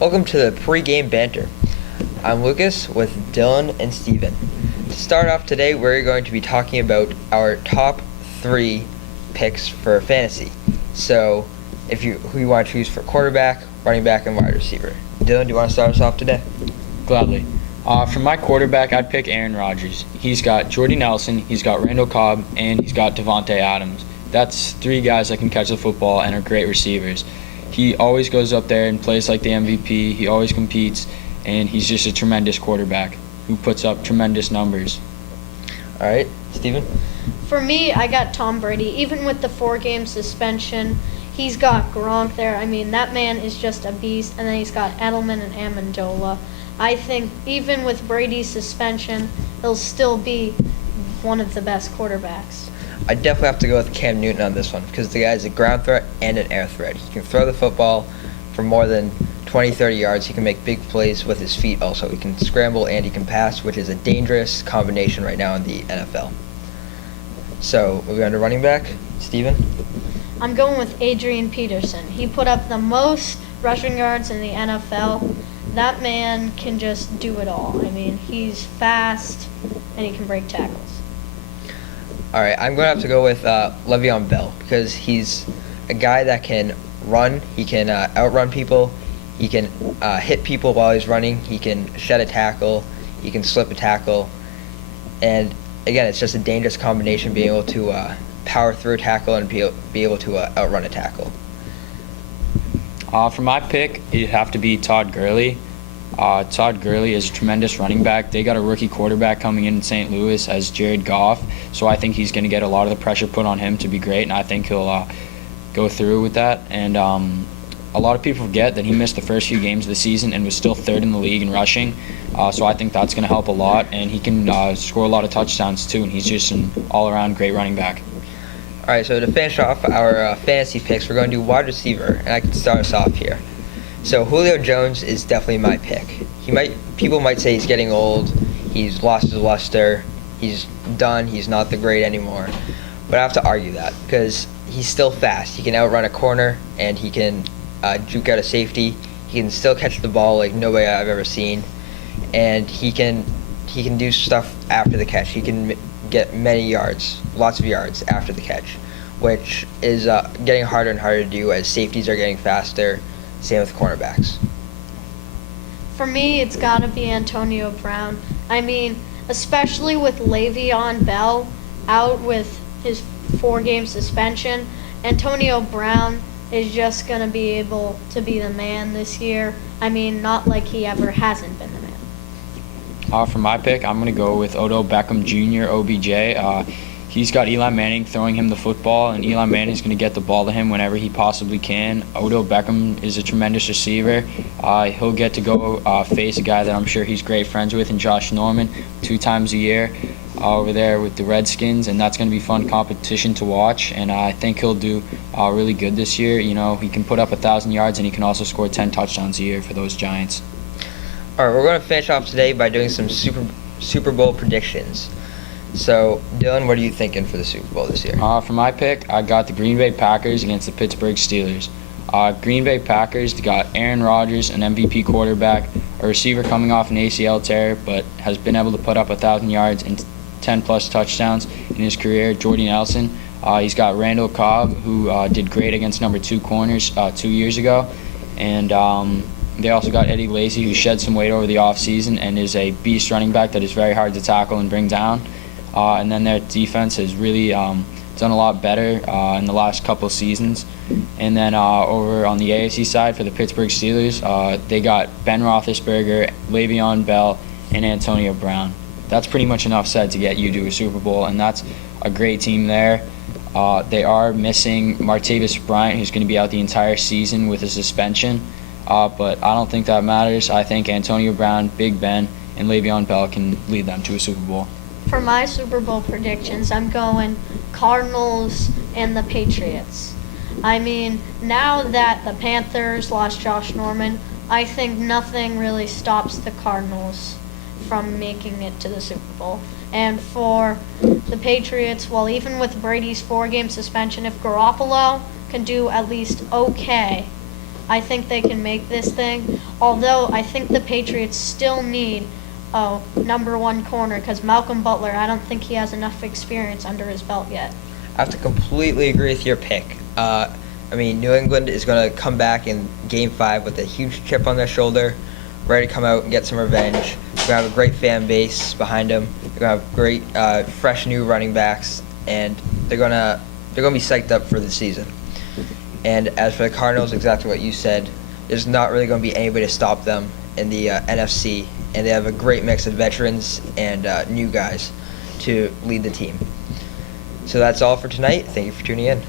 Welcome to the pre-game banter. I'm Lucas with Dylan and Steven. To start off today, we're going to be talking about our top 3 picks for fantasy. So, who you want to choose for quarterback, running back, and wide receiver. Dylan, do you want to start us off today? Gladly. For my quarterback, I'd pick Aaron Rodgers. He's got Jordy Nelson, he's got Randall Cobb, and he's got Devontae Adams. That's 3 guys that can catch the football and are great receivers. He always goes up there and plays like the MVP. He always competes, and he's just a tremendous quarterback who puts up tremendous numbers. All right, Steven? For me, I got Tom Brady. Even with the 4-game suspension, he's got Gronk there. I mean, that man is just a beast. And then he's got Edelman and Amendola. I think even with Brady's suspension, he'll still be one of the best quarterbacks. I definitely have to go with Cam Newton on this one because the guy's a ground threat and an air threat. He can throw the football for more than 20, 30 yards. He can make big plays with his feet also. He can scramble and he can pass, which is a dangerous combination right now in the NFL. So, moving on to running back. Steven? I'm going with Adrian Peterson. He put up the most rushing yards in the NFL. That man can just do it all. I mean, he's fast and he can break tackles. All right, I'm going to have to go with Le'Veon Bell because he's a guy that can run. He can outrun people. He can hit people while he's running. He can shed a tackle. He can slip a tackle. And, again, it's just a dangerous combination being able to power through a tackle and be able to outrun a tackle. For my pick, it'd have to be Todd Gurley. Todd Gurley is a tremendous running back. They got a rookie quarterback coming in St. Louis as Jared Goff, so I think he's going to get a lot of the pressure put on him to be great, and I think he'll go through with that. And a lot of people forget that he missed the first few games of the season and was still 3rd in the league in rushing, so I think that's going to help a lot, and he can score a lot of touchdowns too, and he's just an all-around great running back. All right, so to finish off our fantasy picks, we're going to do wide receiver, and I can start us off here. So Julio Jones is definitely my pick. People might say he's getting old, he's lost his luster, he's done, he's not the great anymore. But I have to argue that because he's still fast. He can outrun a corner and he can juke out a safety. He can still catch the ball like nobody I've ever seen, and he can do stuff after the catch. He can get many yards, lots of yards after the catch, which is getting harder and harder to do as safeties are getting faster. Same with cornerbacks. For me, it's got to be Antonio Brown. I mean, especially with Le'Veon Bell out with his 4-game suspension, Antonio Brown is just going to be able to be the man this year. I mean, not like he ever hasn't been the man. For my pick, I'm going to go with Odell Beckham Jr., OBJ. He's got Eli Manning throwing him the football, and Eli Manning's going to get the ball to him whenever he possibly can. Odell Beckham is a tremendous receiver. He'll get to go face a guy that I'm sure he's great friends with, and Josh Norman, 2 times a year over there with the Redskins, and that's going to be fun competition to watch, and I think he'll do really good this year. You know, he can put up 1,000 yards, and he can also score 10 touchdowns a year for those Giants. All right, we're going to finish off today by doing some Super Bowl predictions. So, Dylan, what are you thinking for the Super Bowl this year? For my pick, I got the Green Bay Packers against the Pittsburgh Steelers. Green Bay Packers got Aaron Rodgers, an MVP quarterback, a receiver coming off an ACL tear, but has been able to put up 1,000 yards and 10-plus touchdowns in his career, Jordy Nelson. He's got Randall Cobb, who did great against number 2 corners 2 years ago. And they also got Eddie Lacy, who shed some weight over the offseason and is a beast running back that is very hard to tackle and bring down. And then their defense has really done a lot better in the last couple of seasons. And then over on the AFC side for the Pittsburgh Steelers, they got Ben Roethlisberger, Le'Veon Bell, and Antonio Brown. That's pretty much enough said to get you to a Super Bowl, and that's a great team there. They are missing Martavis Bryant, who's going to be out the entire season with a suspension. But I don't think that matters. I think Antonio Brown, Big Ben, and Le'Veon Bell can lead them to a Super Bowl. For my Super Bowl predictions, I'm going Cardinals and the Patriots. I mean, now that the Panthers lost Josh Norman, I think nothing really stops the Cardinals from making it to the Super Bowl. And for the Patriots, well, even with Brady's 4-game suspension, if Garoppolo can do at least okay, I think they can make this thing. Although I think the Patriots still need a number one corner because Malcolm Butler, I don't think he has enough experience under his belt yet. I have to completely agree with your pick. New England is going to come back in Game 5 with a huge chip on their shoulder, ready to come out and get some revenge. They're going to have a great fan base behind them. They're going to have great, fresh new running backs, and they're going to be psyched up for the season. And as for the Cardinals, exactly what you said, there's not really going to be anybody to stop them in the NFC, and they have a great mix of veterans and new guys to lead the team. So that's all for tonight. Thank you for tuning in.